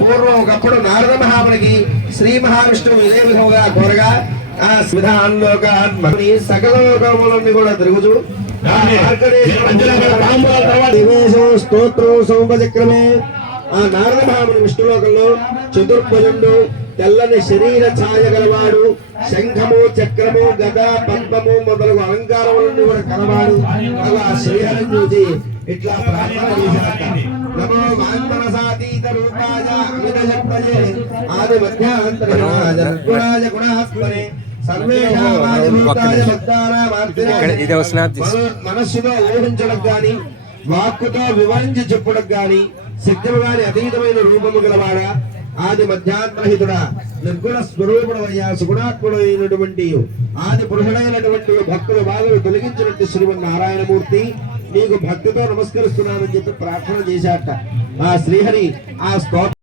పూర్వం ఒకప్పుడు నారద మహామునికి శ్రీ మహావిష్ణువు ఇదే విధముగా కోరగా ఆ విధానంలోకి సకల లోకములన్నీ కూడా తిరుగుచు స్తోత్రం సౌంపచక్రమే ఆ నారద మహాముని విష్ణులోకంలో చతుర్భుజుడు తెల్లని శరీర ఛాయ గలవాడు శంఖము చక్రము గద పద్మము మొదలగు అలంకారములన్నీ కూడా కలవాడు ఆ శ్రీహరిని చూసి ఇట్లా ప్రార్థన చేశాక నమో మాన్మనసాతీత రూపాయ అమిత జపజే ఆది మధ్యాంతరాయ నిర్గుణాయ గుణాత్మనే మనస్సుతో ఊహించడం గాని వాక్కుతో వివరించి చెప్పడం గాని శక్తులు గాని అతీతమైన రూపము గలవాడా ఆది మధ్యాంతరహితుడా నిర్గుణ స్వరూపుడయ్యా సుగుణాత్ముడు అయినటువంటి ఆది పురుషుడైనటువంటి భక్తుల బాధలు తొలగించినట్టు శ్రీమన్నారాయణమూర్తి నీకు భక్తితో నమస్కరిస్తున్నానని చెప్పి ప్రార్థన చేశాట ఆ శ్రీహరి ఆ స్తోత్రం